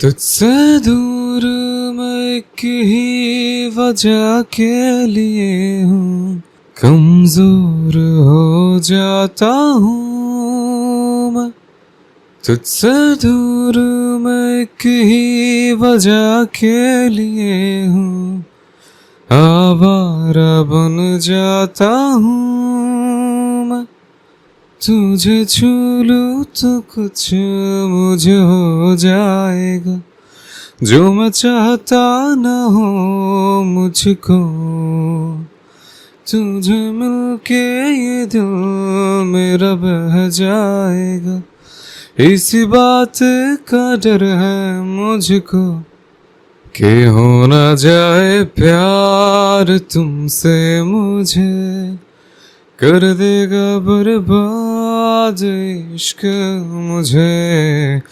तुझसे दूर मैं एक ही वजह के लिए हूँ, कमजोर हो जाता हूँ मैं। तुझसे दूर मैं एक ही वजह के लिए हूँ, आवारा बन जाता हूँ मैं। तुझे छू लूं तो कुछ मुझे हो जाएगा, जो मैं चाहता न हो मुझको। तुझे मिलके ये दिल मेरा बह जाएगा, इसी बात का डर है मुझको कि हो ना जाए प्यार तुमसे मुझे, कर देगा बर्बाद इश्क मुझे।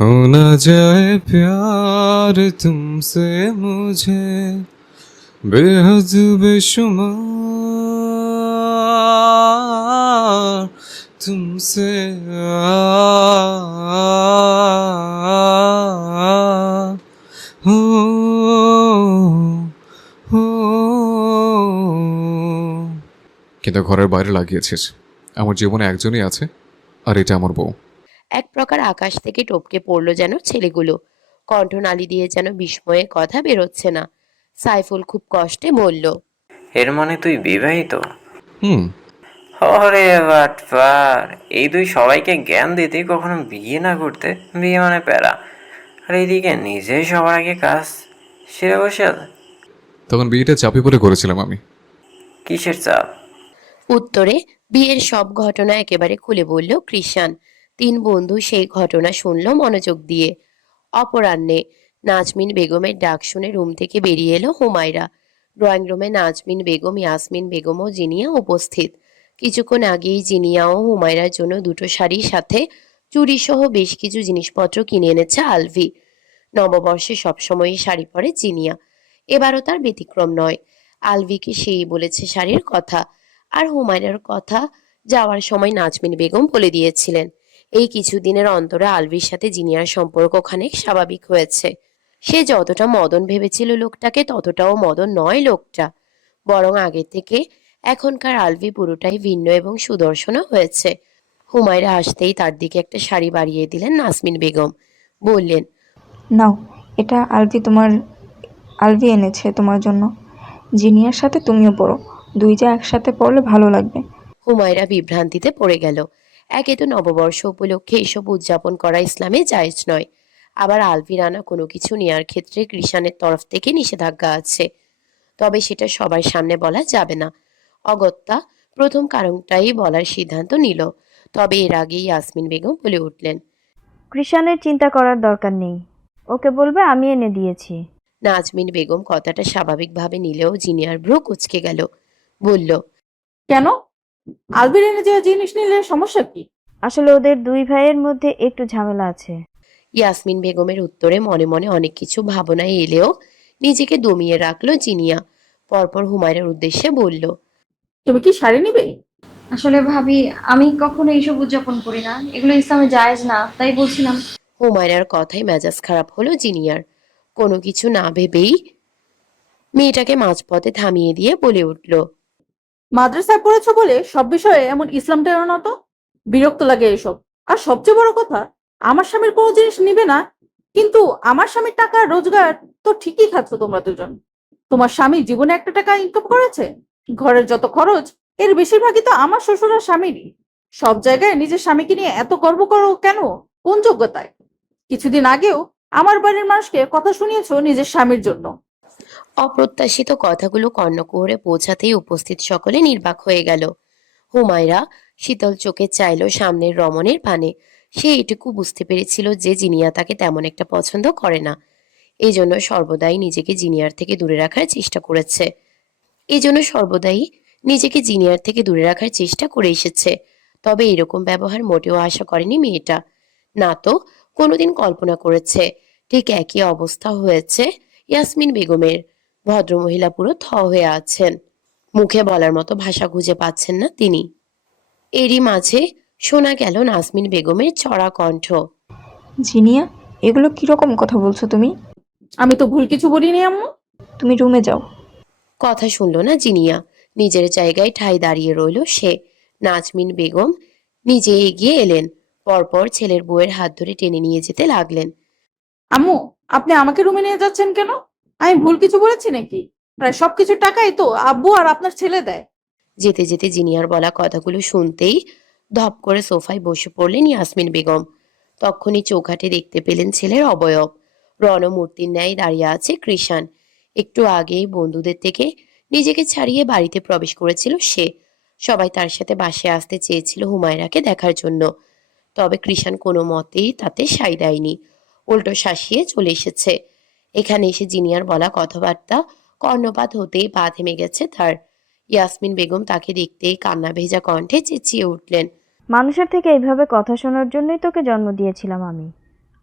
हो ना जाए प्यार तुमसे मुझे, बेहद बेशुमार तुमसे हो हो। কিন্তু ঘরের বাইরে লাগিয়েছিস, আমার জীবনে একজনই আছে, আর এটা আমার বউ। এক প্রকার আকাশ থেকে টপকে পড়ল যেন ছেলেগুলো। কণ্ঠনালী দিয়ে যেন বিস্ময়ে কথা বেরোচ্ছে না। সাইফুল খুব কষ্টে বলল, এর মানে তুই বিবাহিত? হুম। ওরে বাটপার, এই তুই সবাইকে জ্ঞান দিতে কখনো বিয়ে না করতে, বিয়ে মানে প্যারা, আর এইদিকে নিজেই সবার আগে কাজ সেরে বসে আছে। তখন বিয়েটা চাপে পড়ে করেছিলাম আমি। কিসের চাপ? উত্তরে বিয়ের সব ঘটনা একেবারে খুলে বলল কৃষাণ। তিন বন্ধু সেই ঘটনা শুনল মনোযোগ দিয়ে। অপরাহ্নে নাজমিন বেগমের ডাক শুনে রুম থেকে বেরিয়ে এলো হুমায়রা। ড্রয়িং রুমে নাজমিন বেগম, ইয়াসমিন বেগম ও জিনিয়া উপস্থিত। কিছুক্ষণ আগেই জিনিয়া ও হুমায়রার জন্য দুটো শাড়ির সাথে চুড়ি সহ বেশ কিছু জিনিসপত্র কিনে এনেছে আলভি। নববর্ষে সবসময়ই শাড়ি পরে জিনিয়া, এবারও তার ব্যতিক্রম নয়। আলভিকে সেই বলেছে শাড়ির কথা, আর হুমায়রার কথা যাওয়ার সময় নাজমিন বেগম বলে দিয়েছিলেন। এই কিছুদিনের অন্তরে আলভির সাথে জিনিয়ার সম্পর্ক খানিক স্বাভাবিক হয়েছে। সে যতটা মদন ভেবেছিল লোকটাকে, ততটাও মদন নয় লোকটা, বরং আগে থেকে এখনকার আলভি পুরোটাই ভিন্ন এবং সুদর্শনও হয়েছে। হুমায়রা আসতেই তার দিকে একটা শাড়ি বাড়িয়ে দিলেন নাজমিন বেগম। বললেন, নাও, এটা আলভি এনেছে তোমার জন্য। জিনিয়ার সাথে তুমিও পড়ো, দুই যা একসাথে পড়লে ভালো লাগবে। হুমায়রা বিভ্রান্তিতে পড়ে গেল। একে তো নববর্ষ উপলক্ষে এসব উদযাপন করা ইসলামে জায়েজ নয়, আবার আলভি রানা কোনো কিছু নেয়ার ক্ষেত্রে কৃষাণের তরফ থেকে নিষেধাজ্ঞা আছে। তবে সেটা সবার সামনে বলা যাবে না। অগত্যা প্রথম কারণটাই বলার সিদ্ধান্ত নিল। তবে এর আগেই ইয়াসমিন বেগম বলে উঠলেন, কৃষাণের চিন্তা করার দরকার নেই, ওকে বলবে আমি এনে দিয়েছি। নাজমিন বেগম কথাটা স্বাভাবিকভাবে নিলেও জিনিয়ার ভ্রু কুঁচকে গেল। বলল, কেন? আলবির এনে যে জিনিস নিলে সমস্যা কি? আসলে ওদের দুই ভাইয়ের মধ্যে একটু ঝামেলা আছে। ইয়াসমিন বেগমের উত্তরে মনে মনে অনেক কিছু ভাবনায় এলেও নিজেকে দমিয়ে রাখলো জিনিয়া। পরপর হুমায়রার উদ্দেশ্যে বলল, তুমি কি শাড়ি নিবে? আসলে ভাবি, আমি কখনো এইসব উদযাপন করি না, এগুলো ইসলামে জায়েজ না, তাই বলছিলাম। হুমায়রার কথায় মেজাজ খারাপ হলো জিনিয়ার। কোনো কিছু না ভেবেই মেয়েটাকে মাঝপথে থামিয়ে দিয়ে বলে উঠল, মাদ্রাসায় পড়েছো বলে সব বিষয়ে এমন ইসলাম টেরো না তো। বিরক্ত লাগে এসব। আর সবচেয়ে বড় কথা, আমার স্বামীর কোনো জিনিস নিবে না, কিন্তু আমার স্বামীর টাকা রোজগার তো ঠিকই খাচ্ছ তোমরা দুজন। তোমার স্বামী জীবনে একটা টাকা ইনকাম করেছে? ঘরের যত খরচ এর বেশিরভাগই তো আমার শ্বশুর আর স্বামীরই। সব জায়গায় নিজের স্বামীকে নিয়ে এত গর্ব করো কেন? কোন যোগ্যতায়? কিছুদিন আগেও আমার বাড়ির মানুষকে কথা শুনিয়েছো নিজের স্বামীর জন্য। অপ্রত্যাশিত কথাগুলো কর্ণকুহরে পৌঁছাতেই উপস্থিত সকলে নির্বাক হয়ে গেল। হুমায়রা শীতল চোখে চাইল সামনের রমণীর পানে। সে এটুকু বুঝতে পেরেছিল যে জিনিয়া তাকে তেমন একটা পছন্দ করে না। এই জন্য সর্বদাই নিজেকে জিনিয়ার থেকে দূরে রাখার চেষ্টা করেছে। করে এসেছে। তবে এরকম ব্যবহার মোটেও আশা করেনি মেয়েটা। না তো কোনোদিন কল্পনা করেছে ঠিক একই অবস্থা হয়েছে ইয়াসমিন বেগমের। ভদ্রমহিলা পুরো থ হয়ে আছেন, মুখে বলার মতো ভাষা খুঁজে পাচ্ছেন না তিনি। এরই মাঝে শোনা গেল নাজমিন বেগমের চড়া কণ্ঠ। জিনিয়া, এগুলো কিরকম কথা বলছো তুমি? আমি তো ভুল কিছু বলিনি আম্মু। তুমি রুমে যাও। কথা শুনল না জিনিয়া, নিজের জায়গায় ঠাই দাঁড়িয়ে রইল সে। নাজমিন বেগম নিজে এগিয়ে এলেন, পরপর ছেলের বউয়ের হাত ধরে টেনে নিয়ে যেতে লাগলেন। আম্মু, আপনি আমাকে রুমে নিয়ে যাচ্ছেন কেন? আমি ভুল কিছু বলেছি নাকি? প্রায় সবকিছু টাকাই তো আব্বু আর আপনার ছেলে দেয়। যেতে যেতে জিনিয়ার বলা কথাগুলো শুনতেই ধপ করে সোফায় বসে পড়লেন ইয়াসমিন বেগম। তখনই চৌখাটে দেখতে পেলেন ছেলের অবয়ব। রণমূর্তির ন্যায় দাঁড়িয়ে আছে কৃষাণ। একটু আগেই বন্ধুদের থেকে নিজেকে ছাড়িয়ে বাড়িতে প্রবেশ করেছিল সে। সবাই তার সাথে বাসে আসতে চেয়েছিল হুমায়রাকে দেখার জন্য, তবে কৃষাণ কোনো মতেই তাতে সায় দেয়নি, উল্টো শাসিয়ে চলে এসেছে। এখানে এসে জিনিয়ার বলা কথাবার্তা কর্ণপাত হতেই পা থেমে গেছে তার। ইয়াসমিন বেগম তাকে দেখতেই কান্না ভেজা কণ্ঠে চেঁচিয়ে উঠলেন। মানুষের থেকে এইভাবে কথা শোনার জন্যই তোকে জন্ম দিয়েছিলাম আমি।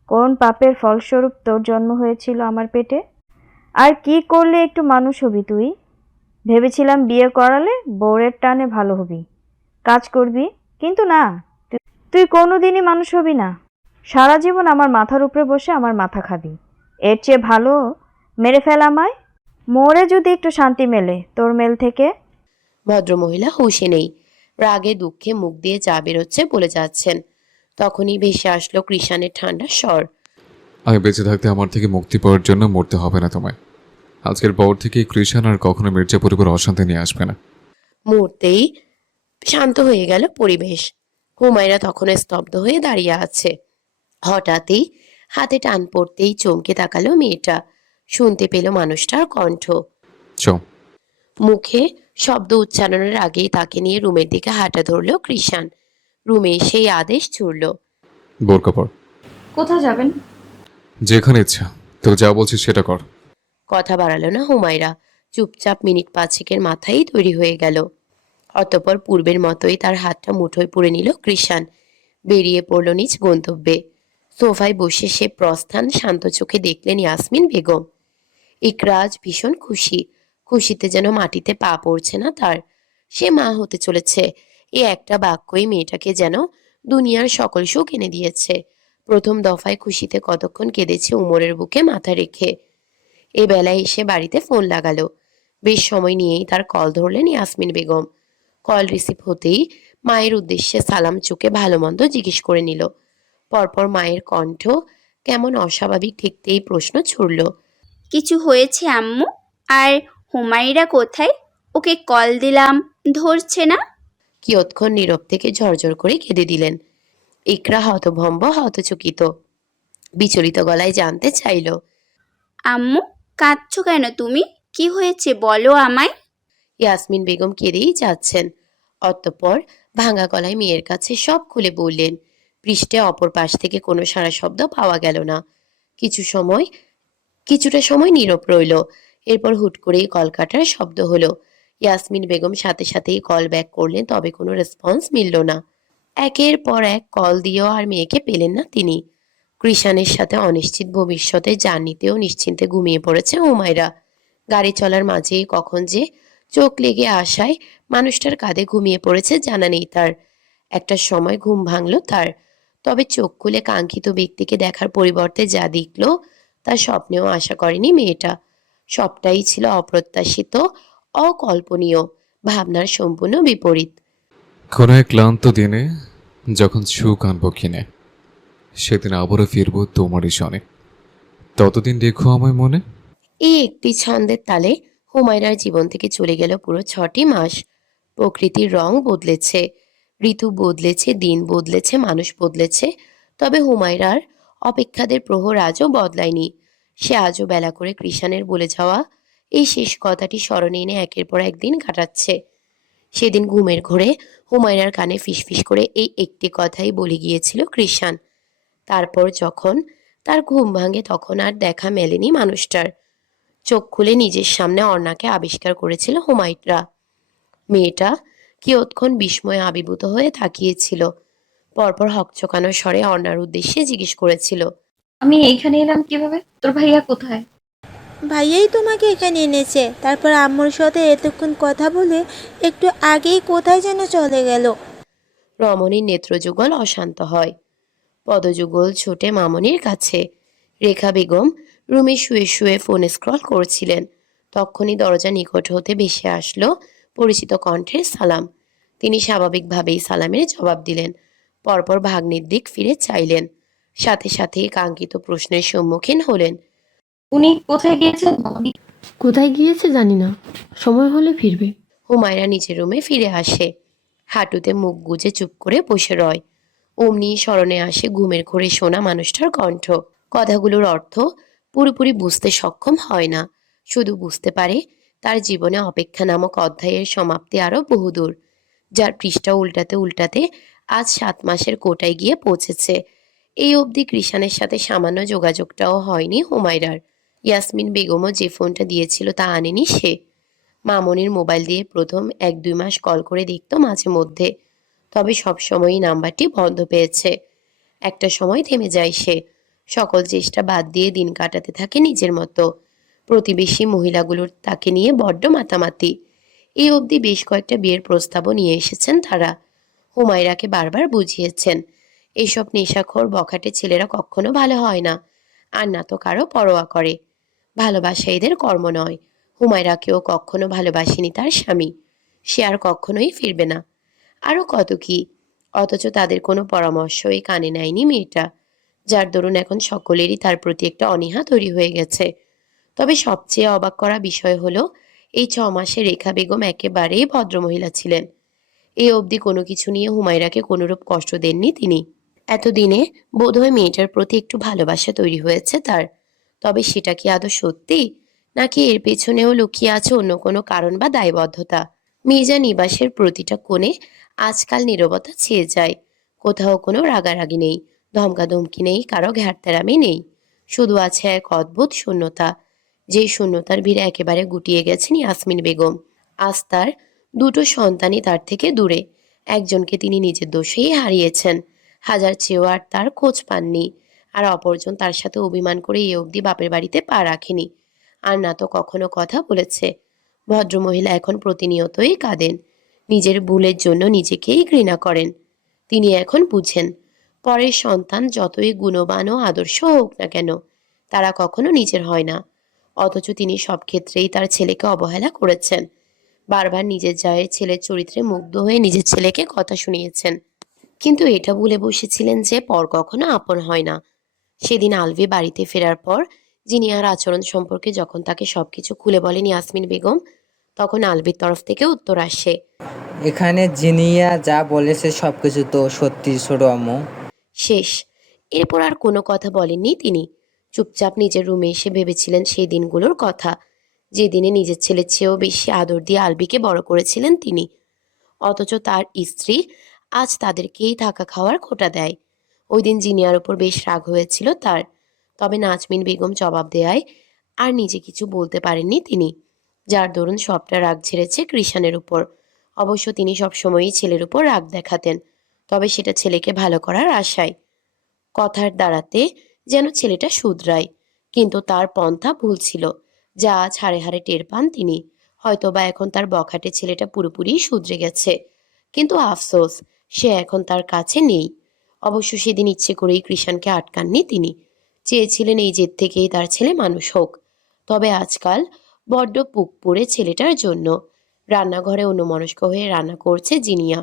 কোন পাপের ফলস্বরূপ তোর জন্ম হয়েছিল আমার পেটে? আর কি করলে একটু মানুষ হবি তুই? ভেবেছিলাম বিয়ে করালে বউয়ের টানে ভালো হবি, কাজ করবি, কিন্তু না, তুই কোনোদিনই মানুষ হবি না। সারা জীবন আমার মাথার উপরে বসে আমার মাথা খাবি। এর চেয়ে ভালো মেরে ফেল আমায়, মরে যদি একটু শান্তি মেলে তোর মেল থেকে। ভদ্রমহিলা হুঁশে নেই, রাগে দুঃখে মুখ দিয়ে যা বেরোচ্ছে বলে যাচ্ছেন। তখনই ভেসে আসলো কৃষাণের ঠান্ডা স্বর। আমি বেঁচে থাকতে আমার থেকে মুক্তি পাওয়ার জন্য মরতে হবে না তোমায়। আজকের পর থেকে কৃষাণ আর কখনো মির্জাপুরের অশান্তি নিয়ে আসবে না। মুহূর্তেই শান্ত হয়ে গেল পরিবেশ। হুমায়রা তখন স্তব্ধ হয়ে দাঁড়িয়ে আছে। হঠাৎই হাতে টান পড়তেই চমকে তাকালো মেয়েটা, শুনতে পেল মানুষটার কণ্ঠ। চ। মুখে শব্দ উচ্চারণের আগেই তাকে নিয়ে রুমের দিকে হাঁটা ধরলো কৃষাণ। রুমে সেই আদেশ ছুড়ল। বোরকা পর। কোথায় যাবেন? যেখানে ইচ্ছা, তোকে যা বলছিস সেটা কর। কথা বাড়ালো না হুমায়রা, চুপচাপ মিনিট পাঁচেকের মাথায় তৈরি হয়ে গেল। অতঃপর পূর্বের মতোই তার হাতটা মুঠোয় পুরে নিল কৃষাণ। বেরিয়ে পড়ল নিজ গন্তব্যে। সোফায় বসে সে প্রস্থান শান্ত চোখে দেখলেন ইয়াসমিন বেগম। ইকরাজ ভীষণ খুশি, খুশিতে যেন মাটিতে পা পড়ছে না তার। সে মা হতে চলেছে, এ একটা বাক্যই মেয়েটাকে যেন দুনিয়ার সকল সুখ এনে দিয়েছে। প্রথম দফায় খুশিতে কতক্ষণ কেঁদেছে উমরের বুকে মাথা রেখে। এ বেলায় এসে বাড়িতে ফোন লাগালো। বেশ সময় নিয়েই তার কল ধরলেন ইয়াসমিন বেগম। কল রিসিভ হতেই মায়ের উদ্দেশ্যে সালাম চোখে ভালো মন্দ জিজ্ঞেস করে নিল। পরপর মায়ের কণ্ঠ কেমন অস্বাভাবিক ঠেকতেই প্রশ্ন ছুড়ল। কিছু হয়েছে আম্মু? আর হুমায়রা কোথায়? ওকে কল দিলাম, ধরছে না। কিয়ৎক্ষণ নীরব থেকে ঝরঝর করে কেঁদে দিলেন। ইকরা হতভম্ব হতচকিত, বিচলিত গলায় জানতে চাইল। আম্মু, কাঁদছো কেন তুমি? কি হয়েছে বলো আমায়। ইয়াসমিন বেগম কেঁদেই যাচ্ছেন। অতঃপর ভাঙা গলায় মেয়ের কাছে সব খুলে বললেন। পৃষ্ঠে অপর পাশ থেকে কোনো সারা শব্দ পাওয়া গেল না। কিছুটা সময় নীরব রইল। এরপর হুট করেই কল কাটার শব্দ হলো। ইয়াসমিন বেগম সাথে সাথেই কল ব্যাক করলেন, তবে কোনো রেসপন্স মিলল না। একের পর এক কল দিয়েও আর মেয়েকে পেলেন না তিনি। কৃষাণের সাথে অনিশ্চিত ভবিষ্যতে জার্নিতেও নিশ্চিন্তে ঘুমিয়ে পড়েছে হুমায়রা। গাড়ি চলার মাঝেই কখন যে চোখ লেগে আসায় মানুষটার কাঁধে ঘুমিয়ে পড়েছে জানা নেই তার। একটা সময় ঘুম ভাঙল তার, তবে চোখ খুলে কাঙ্ক্ষিত ব্যক্তিকে দেখার পরিবর্তে যা দেখল তা স্বপ্নেও আশা করেনি মেয়েটা। সবটাই ছিল অপ্রত্যাশিত, অকল্পনীয়, ভাবনার সম্পূর্ণ বিপরীত। কোনো এক ক্লান্ত দিনে যখন সুখ আনবো কিনে, সেদিন আবারও ফিরবো তোমারই সনে। ততদিন রেখো আমায় মনে। এই একটি ছন্দের তালে হুমায়রার জীবন থেকে চলে গেল পুরো 6টি মাস। প্রকৃতির রং বদলেছে, ঋতু বদলেছে, দিন বদলেছে, মানুষ বদলেছে, তবে হুমায়রার অপেক্ষাদের প্রহর আজও বদলায়নি। সে আজও বেলা করে কৃষাণের বলে যাওয়া এই শেষ কথাটি স্মরণে এনে একের পর একদিন কাটাচ্ছে। সেদিন ঘুমের ঘোরে হুমায়রার কানে ফিসফিস করে এই একটি কথাই বলে গিয়েছিল কৃষাণ। তারপর যখন তার ঘুম ভাঙে তখন আর দেখা মেলেনি মানুষটার। চোখ খুলে নিজের সামনে অর্ণাকে আবিষ্কার করেছিল হুমায়রা। মেয়েটা কিয়ৎক্ষণ বিস্ময়ে আবির্ভূত হয়ে তাকিয়েছিল, পরপর হকচকানো স্বরে অর্ণার উদ্দেশ্যে জিজ্ঞেস করেছিল। আমি এইখানে এলাম কিভাবে? তোর ভাইয়া কোথায়? ভাইয়াই তোমাকে এখানে এনেছে, তারপর আম্মুর সাথে এতক্ষণ কথা বলে একটু আগেই কোথায় যেন চলে গেল। রমণীর নেত্রযুগল অশান্ত হয়। পদযুগল ছোটে মামনির কাছে। রেখা বেগম রুমে শুয়ে শুয়ে ফোন স্ক্রল করছিলেন। তখনই দরজা নিকট হতে ভেসে আসলো পরিচিত কণ্ঠের সালাম। তিনি স্বাভাবিকভাবেই সালামের জবাব দিলেন। পরপর ভাগ্নির দিক ফিরে চাইলেন। সাথে সাথেই কাঙ্ক্ষিত প্রশ্নের সম্মুখীন হলেন। উনি কোথায় গিয়েছেন ভাবি? কোথায় গিয়েছে জানি না, সময় হলে ফিরবে। হুমায়রা নিজের রুমে ফিরে আসে। হাঁটুতে মুখ গুজে চুপ করে বসে রয়। অমনি স্মরণে আসে ঘুমের ঘোরে শোনা মানুষটার কণ্ঠ। কথাগুলোর অর্থ পুরোপুরি বুঝতে সক্ষম হয় না, শুধু বুঝতে পারে তার জীবনে অপেক্ষা নামক অধ্যায়ের সমাপ্তি আরো বহুদূর, যার পৃষ্ঠা উল্টাতে উল্টাতে আজ 7 মাসের কোটায় গিয়ে পৌঁছেছে। এই অবধি কৃষাণের সাথে সামান্য যোগাযোগটাও হয়নি হুমায়রার। ইয়াসমিন বেগমও যে ফোনটা দিয়েছিল তা আনেনি সে। মামনির মোবাইল দিয়ে প্রথম 1-2 মাস কল করে দেখত মাঝে মধ্যে, তবে সবসময়ই নাম্বারটি বন্ধ পেয়েছে। একটা সময় থেমে যায় সে। সকল চেষ্টা বাদ দিয়ে দিন কাটাতে থাকে নিজের মতো। প্রতিবেশী মহিলাগুলোর তাকে নিয়ে বড্ড মাতামাতি। এই অবধি বেশ কয়েকটা বিয়ের প্রস্তাবও নিয়ে এসেছেন তারা। হুমায়রাকে বারবার বুঝিয়েছেন এইসব নেশাখোর বখাটে ছেলেরা কখনো ভালো হয় না, আর না তো কারো পরোয়া করে। ভালোবাসা এদের কর্ম নয়। হুমায়রাকেও কখনো ভালোবাসেনি তার স্বামী, সে আর কখনোই ফিরবে না। আরও কত কি, অথচ তাদের কোনো পরামর্শই কানে নেয়নি মেয়েটা, যার দরুন এখন সকলেরই তার প্রতি একটা অনীহা তৈরি হয়ে গেছে। তবে সবচেয়ে অবাক করা বিষয় হলো এই 6 মাসে রেখা বেগম একেবারেই ভদ্রমহিলা ছিলেন। এই অবধি কোনো কিছু নিয়ে হুমায়রাকে কোনোরূপ কষ্ট দেননি তিনি। এতদিনে বোধহয় মেয়েটার প্রতি একটু ভালোবাসা তৈরি হয়েছে তার। তবে সেটা কি আদৌ সত্যি, নাকি এর পেছনেও লুকিয়ে আছে অন্য কোনো কারণ বা দায়বদ্ধতা? মির্জা নিবাসের প্রতিটা কোণে আজকাল নীরবতা ছেয়ে যায়। কোথাও কোনো রাগারাগি নেই, ধমকাধমকি নেই, কারো ঘ্যাটতেরামি নেই। শুধু আছে এক অদ্ভুত শূন্যতা, যেই শূন্যতার ভিড়ে একেবারে গুটিয়ে গেছেন ইয়াসমিন বেগম। আজ তার দুটো সন্তানই তার থেকে দূরে। একজনকে তিনি নিজের দোষেই হারিয়েছেন, হাজার চেয়েও আর তার খোঁজ পাননি। আর অপরজন তার সাথে অভিমান করে এ অবধি বাপের বাড়িতে পা রাখেনি, আর না তো কখনো কথা বলেছে। ভদ্রমহিলা এখন প্রতিনিয়তই কাঁদেন, নিজের ভুলের জন্য নিজেকেই ঘৃণা করেন। তিনি এখন বুঝেন পরের সন্তান যতই গুণবান ও আদর্শ হোক না কেন, তারা কখনো নিজের হয় না। অথচ তিনি সব ক্ষেত্রেই তার ছেলেকে অবহেলা করেছেন। বারবার নিজের জায়ের ছেলের চরিত্রে মুগ্ধ হয়ে নিজের ছেলেকে কথা শুনিয়েছেন, কিন্তু এটা ভুলে বসেছিলেন যে পর কখনো আপন হয় না। সেদিন আলভি বাড়িতে ফেরার পর জিনিয়ার আচরণ সম্পর্কে যখন তাকে সবকিছু খুলে বলেন ইয়াসমিন বেগম, তখন আলভির তরফ থেকে উত্তর আসে। এখানে জিনিয়া যা বলেছে সবকিছু তো সত্যি ছোট আম্মু। শেষ। এরপর আর কোনো কথা বলেননি তিনি। চুপচাপ নিজের রুমে এসে ভেবেছিলেন সেই দিনগুলোর কথা, যেদিনে নিজের ছেলের চেয়েও বেশি আদর দিয়ে আলবিকে বড় করেছিলেন তিনি। অথচ তার স্ত্রী আজ তাদেরকেই থাকা খাওয়ার খোটা দেয়। ওই দিন জিনিয়ার উপর বেশ রাগ হয়েছিল তার, তবে নাজমিন বেগম জবাব দেয়ায় আর নিজে কিছু বলতে পারেননি তিনি, যার দরুন সবটা রাগ ঝেড়েছে কৃষাণের উপর। অবশ্য তিনি সবসময়ই ছেলের উপর রাগ দেখাতেন, তবে সেটা ছেলেকে ভালো করার আশায়। কথার দ্বারাতে যেন ছেলেটা শুধরায়, কিন্তু তার পন্থা ভুল ছিল, যা আজ হাড়ে হাড়ে টের পান তিনি। হয়তোবা এখন তার বখাটে ছেলেটা পুরোপুরি শুধরে গেছে, কিন্তু আফসোস সে এখন তার কাছে নেই। অবশ্য সেদিন ইচ্ছে করেই কৃষাণকে আটকাননি তিনি, চেয়েছিলেন এই জেদ থেকেই তার ছেলে মানুষ হোক। তবে আজকাল বড্ড পুক পড়ে ছেলেটার জন্য। রান্নাঘরে অন্যমনস্ক হয়ে রান্না করছে জিনিয়া।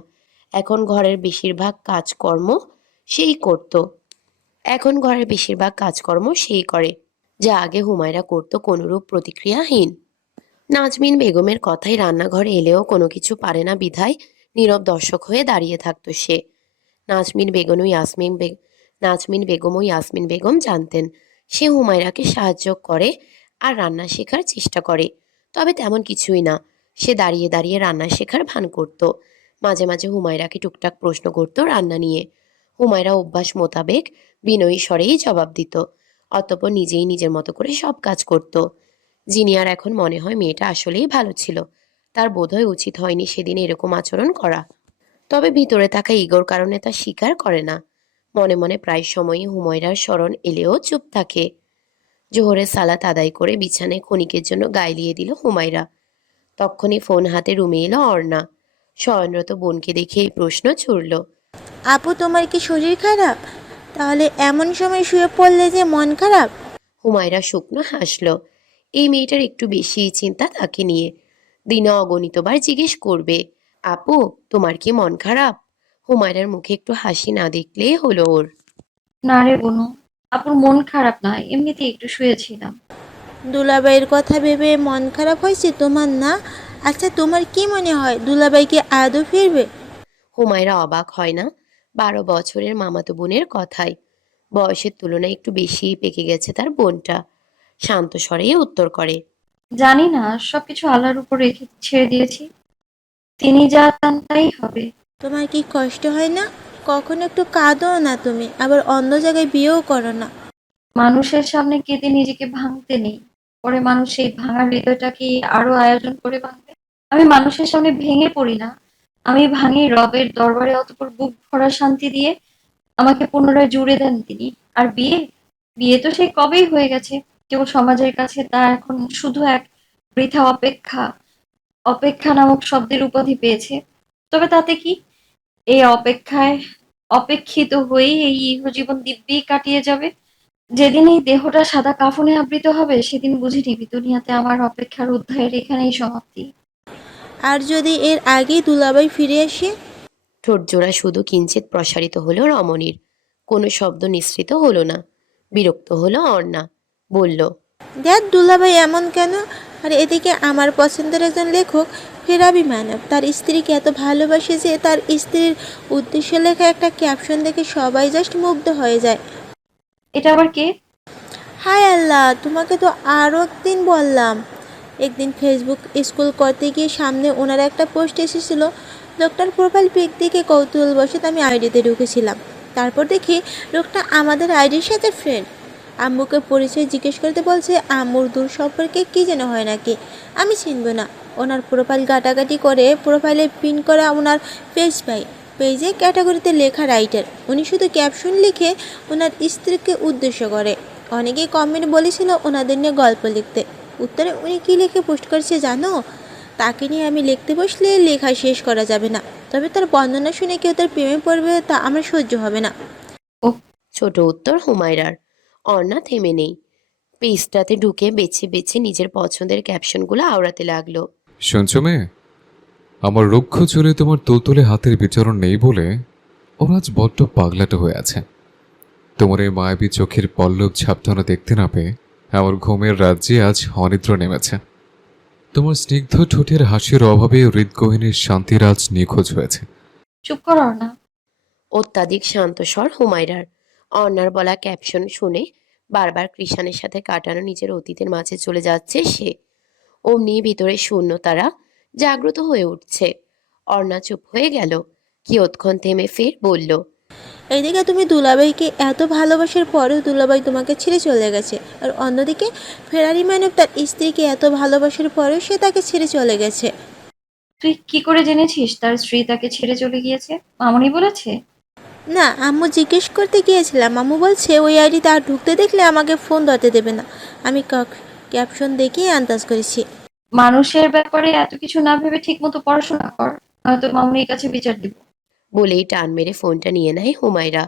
এখন ঘরের বেশিরভাগ কাজকর্ম সেই করত এখন ঘরের বেশিরভাগ কাজকর্ম সেই করে, যা আগে হুমায়রা করত কোনরূপ প্রতিক্রিয়াহীন। নাজমিন বেগমের কথাই রান্নাঘরে এলেও কোনো কিছু পারে না বিধায় নীরব দর্শক হয়ে দাঁড়িয়ে থাকত সে। নাজমিন বেগম ও ইয়াসমিন বেগম জানতেন সে হুমায়রাকে সাহায্য করে আর রান্না শেখার চেষ্টা করে, তবে তেমন কিছুই না। সে দাঁড়িয়ে দাঁড়িয়ে রান্না শেখার ভান করত। মাঝে মাঝে হুমায়রাকে টুকটাক প্রশ্ন করত রান্না নিয়ে। হুমায়রা অভ্যাস মোতাবেক বিনয়ী স্বরেই জবাব দিত, অতঃপর নিজেই নিজের মতো করে সব কাজ করত। জিনিয়ার এখন মনে হয় মেয়েটা আসলেই ভালো ছিল, তার বোধহয় উচিত হয়নি সেদিন এরকম আচরণ করা। তবে ভিতরে থাকা ইগোর কারণে তা স্বীকার করে না। মনে মনে প্রায় সময়ই হুমায়রার স্মরণ এলেও চুপ থাকে। জোহরের সালাত আদায় করে বিছানায় ক্ষণিকের জন্য গায়ে দিল হুমায়রা। তক্ষুনি ফোন হাতে রুমে এলো অর্ণা। শয়নরত বোনকে দেখে এই প্রশ্ন ছুড়ল, আপু তোমার কি শরীর খারাপ? তাহলে এমন সময় শুয়ে পড়লে যে মন খারাপ? হুমায়রা শুকনো হাসলো। এই মেয়েটার একটু বেশি চিন্তা তাকে নিয়ে। দিনে অগণিতবার জিজ্ঞেস করবে, আপু তোমার কি মন খারাপ? হুমায়রার মুখে একটু হাসি না দেখলে হলো ওর। না রে বনু, আপুর মন খারাপ না, এমনিতে একটু শুয়েছিলাম। দুলাভাইয়ের কথা ভেবে মন খারাপ হয়েছে তোমার না? আচ্ছা তোমার কি মনে হয় দুলাভাই কি আদৌ ফিরবে? হুমায়রা অবাক হয় না। 12 বছরের মামাতো বোনের কথায় বয়সের তুলনায় একটু বেশি পেকে গেছে তার বোনটা। শান্ত স্বরেই উত্তর করে, জানি না, সবকিছু আল্লাহর উপর রেখে ছেড়ে দিয়েছি। তিনি যা চান তাই হবে। তোমার কি কষ্ট হয় না? কখনো একটু কাঁদো না তুমি, আবার অন্য জায়গায় বিয়েও করো না। মানুষের সামনে কেঁদে নিজেকে ভাঙতে নেই, পরে মানুষ সেই ভাঙার হৃদয়টাকে আরো আয়োজন করে ভাঙবে। আমি মানুষের সামনে ভেঙে পড়ি না, আমি ভাঙি রবের দরবারে, অতঃপর বুক ভরা শান্তি দিয়ে আমাকে পুনরায় জুড়ে দেন তিনি। আর বিয়ে, বিয়ে তো সেই কবেই হয়ে গেছে। কেবল সমাজের কাছে তা এখন শুধু এক বৃথা অপেক্ষা। অপেক্ষা নামক শব্দের উপাধি পেয়েছে। তবে তাতে কি, এই অপেক্ষায় অপেক্ষিত হয়েই এই ইহজীবন দিব্যি কাটিয়ে যাবে। যেদিন এই দেহটা সাদা কাফনে আবৃত হবে, সেদিন বুঝে নিবি দুনিয়াতে আমার অপেক্ষার অধ্যায়ের এখানেই সমাপ্তি। আর যদি এর আগেই দুলাভাই ফিরে আসে? ঠোঁটজোড়া শুধু কিঞ্চিত প্রসারিত হলো রমণীর। কোনো শব্দ নিঃসৃত হলো না। বিরক্ত হলো অর্ণা। বলল, দেখ দুলাভাই এমন কেন? আর এদিকে আমার পছন্দের একজন লেখক ফেরাবি মানব তার স্ত্রীকে এত ভালোবাসে যে তার স্ত্রীর উদ্দেশ্যে লেখা একটা ক্যাপশন দেখে সবাই জাস্ট মুগ্ধ হয়ে যায়। এটা আবার কে? হায় আল্লাহ, তোমাকে তো আরও একদিন বললাম। একদিন ফেসবুক স্ক্রল করতে গিয়ে সামনে ওনার একটা পোস্ট এসেছিল। লোকটার প্রোফাইল পিক দেখে কৌতূহলবশত আমি আইডিতে ঢুকেছিলাম। তারপর দেখি লোকটা আমাদের আইডির সাথে ফ্রেন্ড। আম্মুকে পরিচয় জিজ্ঞেস করতে বলছে আম্মুর দূর সম্পর্কে কী যেন হয় নাকি, আমি চিনব না। ওনার প্রোফাইল ঘাটাঘাটি করে প্রোফাইলে পিন করা ওনার পেজ পাই। পেজে ক্যাটাগরিতে লেখা রাইটার। উনি শুধু ক্যাপশন লিখে ওনার স্ত্রীকে উদ্দেশ্য করে। অনেকেই কমেন্ট বলেছিল ওনাদের নিয়ে গল্প লিখতে। উত্তরে উনি কী লিখে পোস্ট করেছে জানো? তাকে নিয়ে আমি লিখতে বসলে লেখা শেষ করা যাবে না, তবে তার বর্ণনা শুনে কেউ তার প্রেমে পড়বে তা আমার সহ্য হবে না। ছোট উত্তর হুমায়রার। অর্ণা থেমে নেই। পেজটাতে ঢুকে বেছে বেছে নিজের পছন্দের ক্যাপশনগুলো আওড়াতে লাগলো। শুনছো মেয়ে, আমার রুক্ষ চুলে তোমার তুলতুলে হাতের বিচরণ নেই বলে ওরা আজ বড্ড পাগলাটে হয়ে আছে। তোমার এই মায়াবী চোখের পল্লব ছাপধানো দেখতে না পেয়ে আমার ঘুমের রাজ্যে আজ অনিদ্র নেমেছে। তোমার স্নিগ্ধ ঠোঁটের হাসির অভাবে হৃদগহিনীর শান্তির আজ নিখোঁজ হয়েছে। চুপ করো না। অত্যাধিক শান্ত স্বর হুমায়রার। অর্ণার বলা ক্যাপশন শুনে বারবার কৃষাণের সাথে কাটানো নিজের অতীতের মাঝে চলে যাচ্ছে সে। অমনি ভিতরে শূন্যতারা জাগ্রত হয়ে উঠছে। অর্ণা চুপ হয়ে গেল। কিয়ৎক্ষণ থেমে ফের বলল, এইদিকে তুমি দুলাভাইকে এত ভালোবাসার পরেও দুলাভাই তোমাকে ছেড়ে চলে গেছে, আর অন্যদিকে ফেরারি মানব তার স্ত্রীকে এত ভালোবাসার পরেও সে তাকে ছেড়ে চলে গেছে। তুই কি করে জেনেছিস তার স্ত্রী তাকে ছেড়ে চলে গিয়েছে? মামুনি বলেছে? না, আম্মু জিজ্ঞেস করতে গিয়েছিলাম। আম্মু বলছে ওই আইডিতে আর ঢুকতে দেখলে আমাকে ফোন ধরতে দেবে না। আমি ক্যাপশন দেখেই আন্দাজ করেছি। মানুষের ব্যাপারে এত কিছু না ভেবে ঠিক মতো পড়াশোনা কর, নয়তো মামুনির কাছে বিচার দিব। বলেই টান মেরে ফোনটা নিয়ে নেয় হুমায়রা।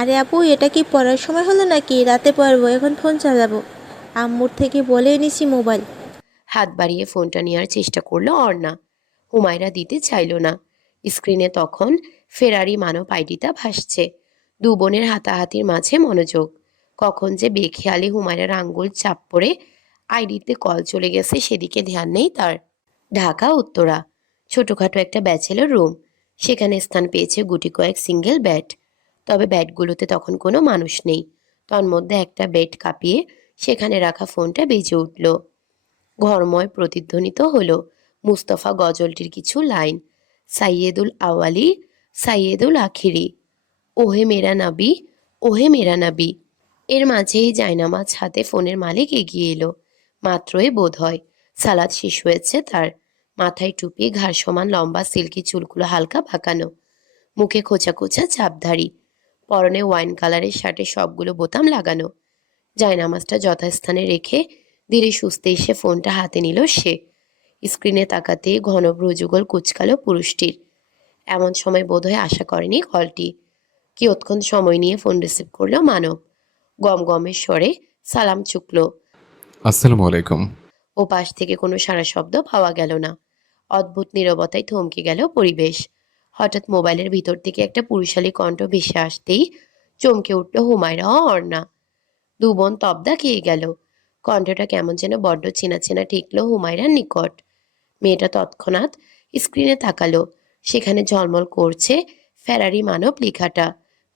আরে আপু, এটা কি পড়ার সময় হলো নাকি? রাতে পড়বো, এখন ফোন চালাবো। আম্মুর থেকে বলে এনেছি মোবাইল। হাত বাড়িয়ে ফোনটা নেওয়ার চেষ্টা করলো অর্ণা। হুমায়রা দিতে চাইল না। স্ক্রিনে তখন ফেরারি মানব আইডিটা ভাসছে। দু বোনের হাতাহাতির মাঝে মনোযোগ। কখন যে বেখেয়ালি হুমায়রার আঙ্গুল চাপ পড়ে আইডিতে কল চলে গেছে সেদিকে ধ্যান নেই তার। ঢাকা উত্তরা। ছোটখাটো একটা ব্যাচেলর রুম। সেখানে স্থান পেয়েছে গুটি কয়েক সিঙ্গেল ব্যাট। তবে ব্যাটগুলোতে তখন কোনো মানুষ নেই। তন্মধ্যে একটা বেড কাঁপিয়ে সেখানে রাখা ফোনটা বেজে উঠল। ঘরময় প্রতিধ্বনিত হলো মুস্তফা গজলটির কিছু লাইন। সাইয়েদুল আওয়ালি সাইয়েদুল আখিরি, ওহে মেরা নাবি, ওহে মেরা নাবি। এর মাঝেই জায়নামাজ হাতে ফোনের মালিক এগিয়ে এলো। মাত্রই বোধ হয় সালাদ শেষ হয়েছে তার। মাথায় টুপি, ঘাড় সমান লম্বা সিল্কি চুলগুলো হালকা বাঁকানো, মুখে খোঁচা খোঁচা চাপধারী, পরনে ওয়াইন কালারের শার্টে সবগুলো বোতাম লাগানো। জায়নামাজটা যথাস্থানে রেখে ধীরে সুস্থে এসে ফোনটা হাতে নিল সে। স্ক্রিনে তাকাতে ঘন ভ্রুযুগল কুচকালো পুরুষটির। এমন সময় বোধহয় আশা করেনি কলটি। কিয়ৎক্ষণ সময় নিয়ে ফোন রিসিভ করলো মানব। গমগমের স্বরে সালাম চুকলো। আসসালামু আলাইকুম। ও পাশ থেকে কোনো সাড়া শব্দ পাওয়া গেল না। অদ্ভুত নীরবতায় থমকে গেল পরিবেশ। হঠাৎ মোবাইলের ভিতর থেকে একটা পুরুষালী কণ্ঠ ভেসে আসতেই চমকে উঠল হুমায়রা ও অর্ণা। দু বোন তবদা খেয়ে গেল। কণ্ঠটা কেমন যেন বড্ড চেনা চেনা ঠেকল হুমায়রার নিকট। মেয়েটা তৎক্ষণাৎ স্ক্রিনে তাকালো। সেখানে ঝলমল করছে ফেরারি মানব লেখাটা।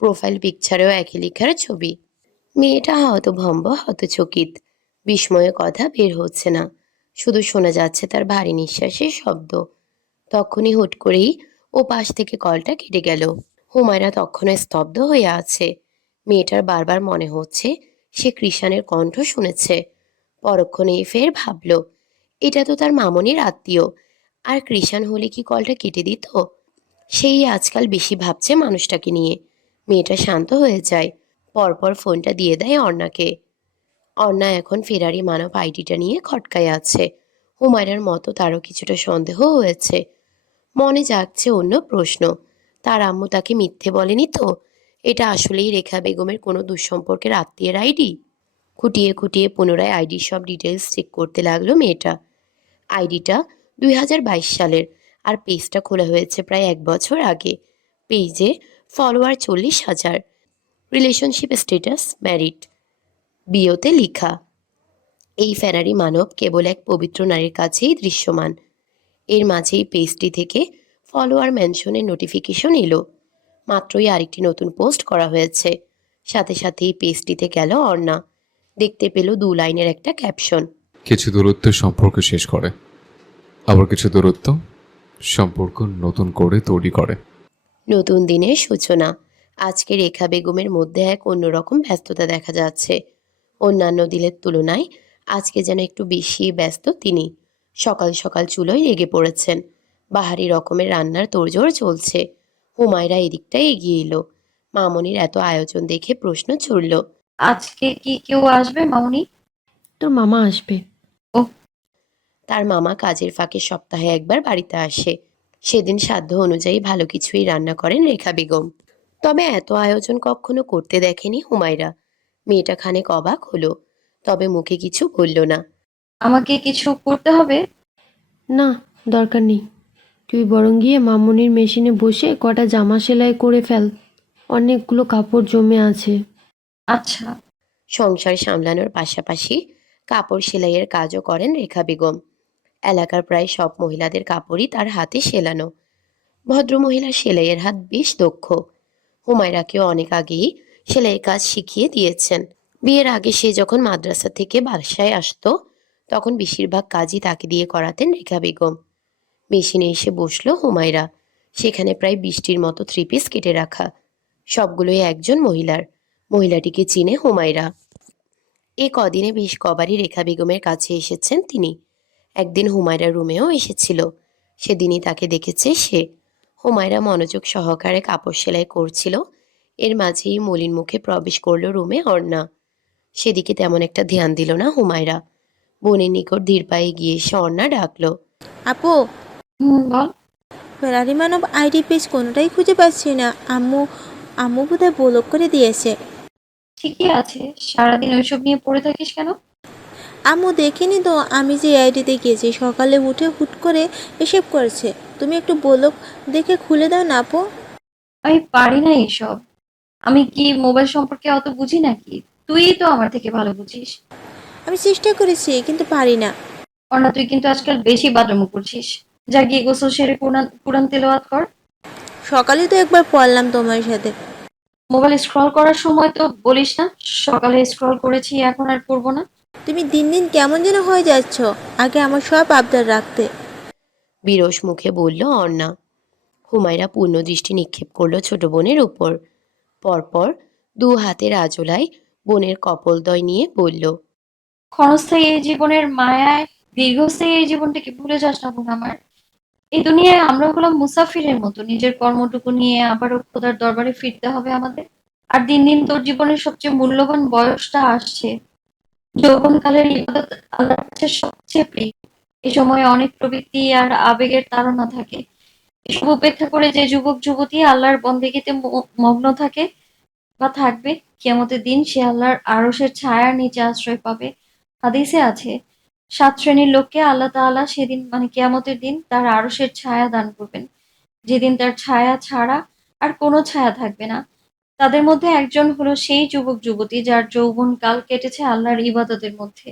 প্রোফাইল পিকচারেও একই লেখার ছবি। মেয়েটা হতভম্ব, হতচকিত। বিস্ময়ে কথা বের হচ্ছে না, শুধু শোনা যাচ্ছে তার ভারী নিঃশ্বাসের শব্দ। তখনই হুট করেই ও পাশ থেকে কলটা কেটে গেল। হুমায়রা তখনও স্তব্ধ হয়ে আছে। মেয়েটার বারবার মনে হচ্ছে সে কৃষাণের কণ্ঠ শুনেছে। পরক্ষণেই ফের ভাবল, এটা তো তার মামনির আত্মীয়। আর কৃষাণ হলে কি কলটা কেটে দিত? সেই আজকাল বেশি ভাবছে মানুষটাকে নিয়ে। মেয়েটা শান্ত হয়ে যায়। পরপর ফোনটা দিয়ে দেয় অর্ণাকে। অর্ণা এখন ফেরারি মানব আইডিটা নিয়ে খটকায় আছে। হুমায়রার মতো তারও কিছুটা সন্দেহ হয়েছে। মনে জাগছে অন্য প্রশ্ন, তার আম্মু তাকে মিথ্যে বলেনি তো? এটা আসলেই রেখা বেগমের কোনো দুঃসম্পর্কের আত্মীয়ের আইডি? খুঁটিয়ে খুঁটিয়ে পুনরায় আইডির সব ডিটেলস চেক করতে লাগলো মেয়েটা। আইডিটা 2022 সালের, আর পেজটা খোলা হয়েছে প্রায় 1 বছর আগে। পেজে ফলোয়ার 40,000। Relationship status married. বিওতে লিখা, এই ফেরারি মানব কেবল এক পবিত্র নারীর কাছেই দৃশ্যমান। এর মাঝেই পেজটি থেকে ফলোয়ার মেনশনের নোটিফিকেশন এলো। মাত্রই আরেকটি নতুন পোস্ট করা হয়েছে। সাথে সাথেই পেজটিতে গেল অর্ণা। দেখতে পেল 2 লাইনের একটা ক্যাপশন। কিছু দূরত্ব সম্পর্ক শেষ করে, আবার কিছু দূরত্ব সম্পর্ক নতুন করে তৈরি করে। নতুন দিনের সূচনা। আজকে রেখা বেগমের মধ্যে এক অন্যরকম ব্যস্ততা দেখা যাচ্ছে। অন্যান্য দিনের তুলনায় আজকে যেন একটু বেশি ব্যস্ত তিনি। সকাল সকাল চুলোয় লেগে পড়েছেন। বাহারি রকমের রান্নার তোড়জোড় চলছে। হুমায়রা এদিকটাই এগিয়ে এলো। মামনির এত আয়োজন দেখে প্রশ্ন ছুড়ল। আজকে কি কেউ আসবে মামুনি? তোর মামা আসবে। ও, তার মামা কাজের ফাঁকে সপ্তাহে একবার বাড়িতে আসে। সেদিন সাধ্য অনুযায়ী ভালো কিছুই রান্না করেন রেখা বেগম। তবে এত আয়োজন কখনো করতে দেখেনি হুমায়রা। মেয়েটা খানিক অবাক হলো, তবে মুখে কিছু বলল না। আমাকে কিছু করতে হবে? না, দরকার নেই। তুই বরং গিয়ে মামুনির মেশিনে বসে কটা জামা সেলাই করে ফেল। অনেকগুলো কাপড় জমে আছে। আচ্ছা। সংসার সামলানোর পাশাপাশি কাপড় সেলাইয়ের কাজও করেন রেখা বেগম। এলাকার প্রায় সব মহিলাদের কাপড়ই তার হাতে সেলানো। ভদ্রমহিলার সেলাইয়ের হাত বেশ দক্ষ। হুমায়রাকেও অনেক আগেই সেলাই কাজ শিখিয়ে দিয়েছেন। বিয়ের আগে সে যখন মাদ্রাসা থেকে বাসায় আসতো, তখন বেশিরভাগ কাজই তাকে দিয়ে করাতেন রেখা বেগম। মেশিনে এসে বসলো হুমায়রা। সেখানে প্রায় 20টির মতো 3 পিস কেটে রাখা। সবগুলোই একজন মহিলার। মহিলাটিকে চিনে হুমায়রা। এ কদিনে বেশ কবারই রেখা বেগমের কাছে এসেছেন তিনি। একদিন হুমায়রার রুমেও এসেছিল। সেদিনই তাকে দেখেছে সে। হুমায়রা মনোযোগ সহকারে কাপড় সেলাই করছিল। এর মাঝেই মলিন মুখে প্রবেশ করলো রুমে অর্ণা। সেদিকে তেমন একটা ধ্যান দিল না হুমায়রা। বোনের নিকট ধীর পায়ে গিয়ে এসে অর্ণা ডাকলো। আপু, বল। ফেরারি মানব আইডি পেজ কোনোটাই খুঁজে পাচ্ছি না। আম্মু আম্মু বোধহয় ব্লক করে দিয়েছে। ঠিকই আছে, সারাদিন ওইসব নিয়ে পড়ে থাকিস কেন? আম্মু দেখেনি তো আমি যে আইডিতে গিয়েছি, সকালে উঠে হুট করে এসব করেছে। তুমি একটু ব্লক দেখে খুলে দাও না আপু। আমি পারি না এসব। আমি কি মোবাইল সম্পর্কে অত বুঝি নাকি? তুই তো আমার থেকে ভালো বুঝিস। আমি চেষ্টা করেছি কিন্তু পারি না। অর্ণা, তুই কিন্তু আজকাল বেশি বাদামো করছিস। যা গিয়ে গোসল সেরে কোরআন কোরআন তেলাওয়াত কর। সকালে তো একবার পড়লাম তোমার সাথে। মোবাইল স্ক্রল করার সময় তো বলিস না সকালে স্ক্রল করেছি, এখন আর করবো না। তুমি দিন দিন কেমন যেন হয়ে যাচ্ছ। আগে আমার সব আবদার রাখতে। বিরস মুখে বলল অর্ণা। হুমায়রা পূর্ণ দৃষ্টি নিক্ষেপ করলো ছোট বোনের উপর। পরপর 2 হাতের আজলায় বোনের কপলদ্বয় নিয়ে বলল। ক্ষণস্থায়ী এই জীবনের মায়ায় দীর্ঘস্থায়ী এই জীবনটাকে ভুলে যাস না বোন আমার। এই দুনিয়ায় আমরা হলাম মুসাফিরের মতো, নিজের কর্মটুকু নিয়ে আবারও খোদার দরবারে ফিরতে হবে আমাদের। আর দিন দিন তোর জীবনের সবচেয়ে মূল্যবান বয়সটা আসছে। যৌবনকালের ইবাদত আল্লাহর কাছে সবচেয়ে প্রিয়। এই সময়ে অনেক প্রবৃত্তি আর আবেগের তাড়না থাকে। এসব উপেক্ষা করে যে যুবক যুবতী আল্লাহর বন্দেগীতে মগ্ন থাকে বা থাকবে, কিয়ামতের দিন সে আল্লাহর আরশের ছায়ার নিচে আশ্রয় পাবে। হাদিসে আছে, 7 শ্রেণীর লোককে আল্লাহ তাআলা সেদিন মানে কিয়ামতের দিন তার আরশের ছায়া দান করবেন, যেদিন তার ছায়া ছাড়া আর কোনো ছায়া থাকবে না। তাদের মধ্যে একজন হলো সেই যুবক যুবতী যার যৌবনকাল কেটেছে আল্লাহর ইবাদতের মধ্যে।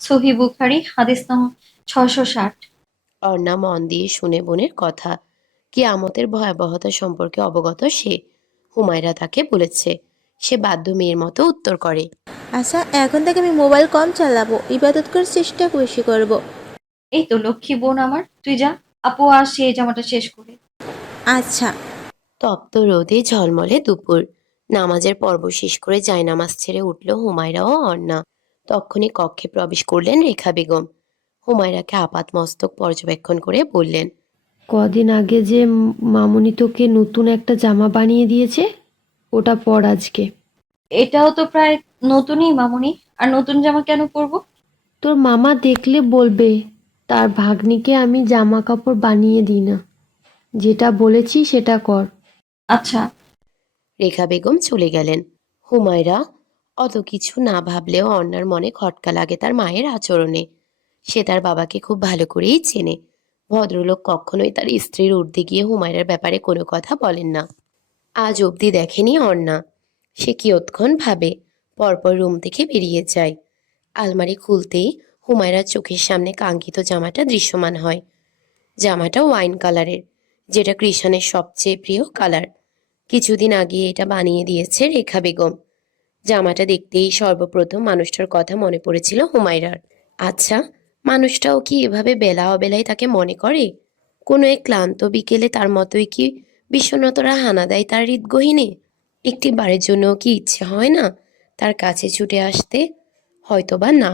সহিহ বুখারী হাদিস নং 660। অর্ণা মন দিয়ে শুনে বোনের কথা। কিয়ামতের ভয়াবহতা সম্পর্কে অবগত সে। হুমায়রা তাকে বলেছে। সে বাধ্য মেয়ের মতো উত্তর করে। আচ্ছা, এখন থেকে আমি মোবাইল কম চালাবো, ইবাদত করার চেষ্টা বেশি করব। এই তো লক্ষ্মী বোন আমার, তুই যা, আপু আসছে এই জামাটা শেষ করে। আচ্ছা। তপ্ত রোদে ঝলমলে দুপুর। নামাজের পর্ব শেষ করে জায়নামাজ ছেড়ে উঠল হুমায়রা ও অর্ণা। তক্ষুনি কক্ষে প্রবেশ করলেন রেখা বেগম। হুমায়রাকে আপাতমস্তক পর্যবেক্ষণ করে বললেন, কদিন আগে যে মামুনি তোকে নতুন একটা জামা বানিয়ে দিয়েছে, ওটা পর আজকে। এটাও তো প্রায় নতুনই মামুনি, আর নতুন জামা কেন পরবো? তোর মামা দেখলে বলবে তার ভাগ্নিকে আমি জামা কাপড় বানিয়ে দিই না। যেটা বলেছি সেটা কর। আচ্ছা। রেখা বেগম চলে গেলেন। হুমায়রা অত কিছু না ভাবলেও অর্ণার মনে খটকা লাগে তার মায়ের আচরণে। সে তার বাবাকে খুব ভালো করেই চেনে। ভদ্রলোক কখনোই তার স্ত্রীর ঊর্ধ্বে গিয়ে হুমায়রার ব্যাপারে কোনো কথা বলেন না। আজ অবধি দেখেনি অর্ণা। সে কিয়ৎক্ষণ ভাবে, পরপর রুম থেকে বেরিয়ে যায়। আলমারি খুলতেই হুমায়রার চোখের সামনে কাঙ্ক্ষিত জামাটা দৃশ্যমান হয়। জামাটা ওয়াইন কালারের, যেটা কৃষাণের সবচেয়ে প্রিয় কালার। কিছুদিন আগে এটা বানিয়ে দিয়েছে রেখা বেগম। জামাটা দেখতেই সর্বপ্রথম মানুষটার কথা মনে পড়েছিল হুমায়রার। আচ্ছা, মানুষটাও কি এভাবে বেলা অবেলায় তাকে মনে করে? কোনো এক ক্লান্ত বিকেলে তার মতোই কি বিষণ্ণতারা হানা দেয় তার হৃদগহীনে? একটি বারের জন্যও কি ইচ্ছে হয় না তার কাছে ছুটে আসতে? হয়তোবা না,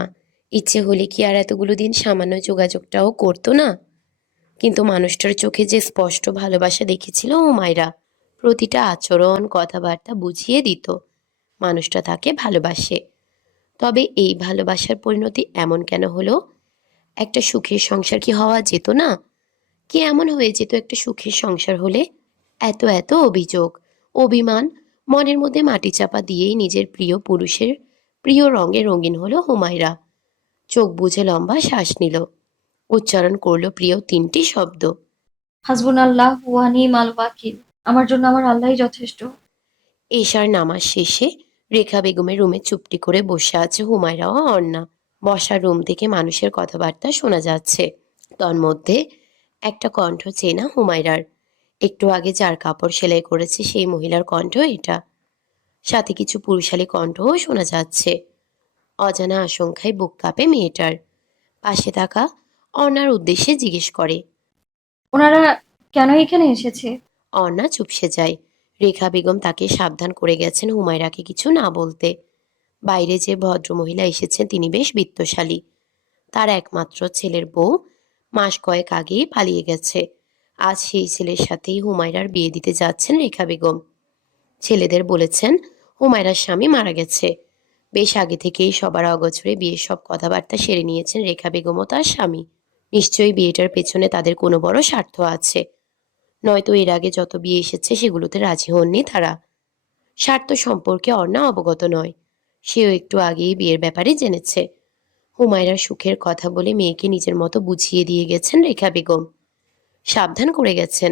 ইচ্ছে হলে কি আর এতগুলো দিন সামান্য যোগাযোগটাও করতো না? কিন্তু মানুষটার চোখে যে স্পষ্ট ভালোবাসা দেখেছিল হুমায়রা, প্রতিটা আচরণ কথাবার্তা বুঝিয়ে দিত মানুষটা তাকে ভালোবাসে। তবে এই ভালোবাসার পরিণতি এমন কেন হলো? একটা সুখের সংসার কি হওয়া যেত না? কি এমন হয়ে যেত একটা সুখের সংসার হলে? এত এত অভিযোগ, অভিমান মনের মধ্যে মাটি চাপা দিয়েই নিজের প্রিয় পুরুষের প্রিয় রঙে রঙিন হলো হুমায়রা। চোখ বুজে লম্বা শ্বাস নিল। উচ্চারণ করলো প্রিয় 3টি শব্দ। হাসবুনাল্লাহ ওয়া নি'মাল ওয়াকিল। আমার জন্য আমার আল্লাহই যথেষ্ট। এশার নামাজ শেষে রেখা বেগমের রুমে চুপটি করে বসে আছে হুমায়রা ও অর্ণা। বসার রুম থেকে মানুষের কথাবার্তা শোনা যাচ্ছে। তন্মধ্যে একটা কণ্ঠ চেনা হুমায়রার। একটু আগে যার কাপড় সেলাই করেছে সেই মহিলার কণ্ঠ এটা। সাথে কিছু পুরুষালী কণ্ঠও শোনা যাচ্ছে। অজানা আশঙ্কায় বুক কাঁপে মেয়েটার। পাশে থাকা অর্ণার উদ্দেশ্যে জিজ্ঞেস করে। ওনারা কেন এখানে এসেছে? অর্ণা চুপসে যায়। রেখা বেগম তাকে সাবধান করে গেছেন হুমায়রাকে কিছু না বলতে। বাইরে যে ভদ্রমহিলা এসেছেন তিনি বেশ বিত্তশালী। তার একমাত্র ছেলের বউ মাস কয়েক আগেই পালিয়ে গেছে। আজ সেই ছেলের সাথেই হুমায়রার বিয়ে দিতে যাচ্ছেন রেখা বেগম। ছেলেদের বলেছেন হুমায়রার স্বামী মারা গেছে। বেশ আগে থেকেই সবার অগোচরে বিয়ের সব কথাবার্তা সেরে নিয়েছেন রেখা বেগম ও তার স্বামী। নিশ্চয়ই বিয়েটার পেছনে তাদের কোনো বড় স্বার্থ আছে, নয়তো এর আগে যত বিয়ে এসেছে সেগুলোতে রাজি হননি তারা। স্বার্থ সম্পর্কে অর্ণা অবগত নয়। সেও একটু আগেই বিয়ের ব্যাপারে জেনেছে। হুমায়রার সুখের কথা বলে মেয়েকে নিজের মতো বুঝিয়ে দিয়ে গেছেন রেখা বেগম। সাবধান করে গেছেন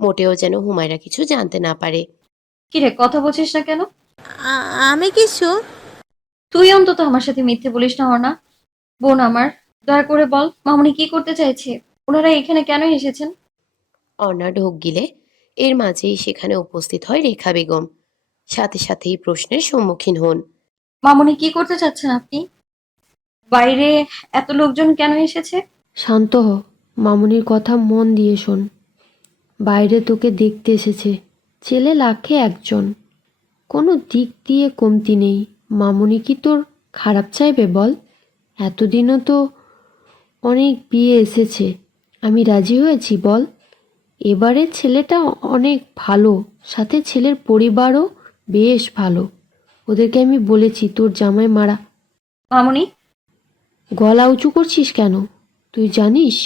মোটেও যেন হুমায়রা কিছু জানতে না পারে। কিরে, কথা বলছিস না কেন? আমি কিছু। তুই অন্তত আমার সাথে মিথ্যে বলিস না অর্ণা। বোন আমার, দয়া করে বল মামুনি কি করতে চাইছে? ওনারা এখানে কেন এসেছেন? অর্ণা ঢোক গিলে এর মাঝেই সেখানে উপস্থিত হয় রেখা বেগম। সাথে সাথেই প্রশ্নের সম্মুখীন হন। মামুনি কি করতে চাচ্ছেন আপনি? বাইরে এত লোকজন কেন এসেছে? শান্ত হ, মামুনির কথা মন দিয়ে শোন। বাইরে তোকে দেখতে এসেছে ছেলে লাখে একজন, কোনো দিক দিয়ে কমতি নেই। মামুনি কি তোর খারাপ চাইবে বল? এতদিনও তো অনেক বিয়ে এসেছে, আমি রাজি হয়েছি বল। এবারের ছেলেটা অনেক ভালো, সাথে ছেলের পরিবারও বেশ ভালো। ওদেরকে আমি বলেছি তোর জামাই মারা। মামুনি, গলা উঁচু করছিস কেন? তুই জানিস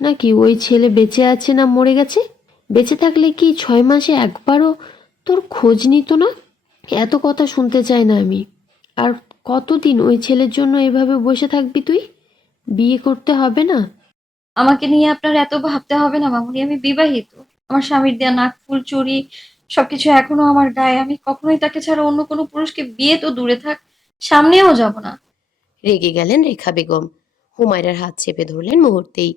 নাকি ওই ছেলে বেঁচে আছে না মরে গেছে? বেঁচে থাকলে কি 6 মাসে একবারও তোর খোঁজ নিত না? এত কথা শুনতে চাই না আমি। আর কতদিন ওই ছেলের জন্য এভাবে বসে থাকবি তুই? বিয়ে করতে হবে না? আমাকে নিয়ে আপনার এত ভাবতে হবে না মামুনি, আমি বিবাহিত। আমার স্বামীর দেয়া নাকফুল, চুড়ি সবকিছু এখনো আমার গায়ে। আমি কখনোই তাকে ছাড়া অন্য কোনো পুরুষকে, বিয়ে তো দূরে থাক, সামনেও যাব না। রেগে গেলেন রেখা বেগম। হুমায়রার হাত চেপে ধরলেন মুহূর্তেই।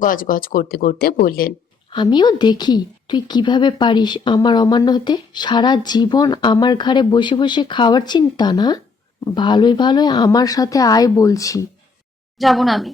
গজগজ করতে করতে বললেন, আমিও দেখি তুই কিভাবে পারিস আমার অমান্য হতে। সারা জীবন আমার ঘাড়ে বসে বসে খাওয়ার চিন্তা না? ভালোই ভালোই আমার সাথে আয় বলছি। যাব না আমি।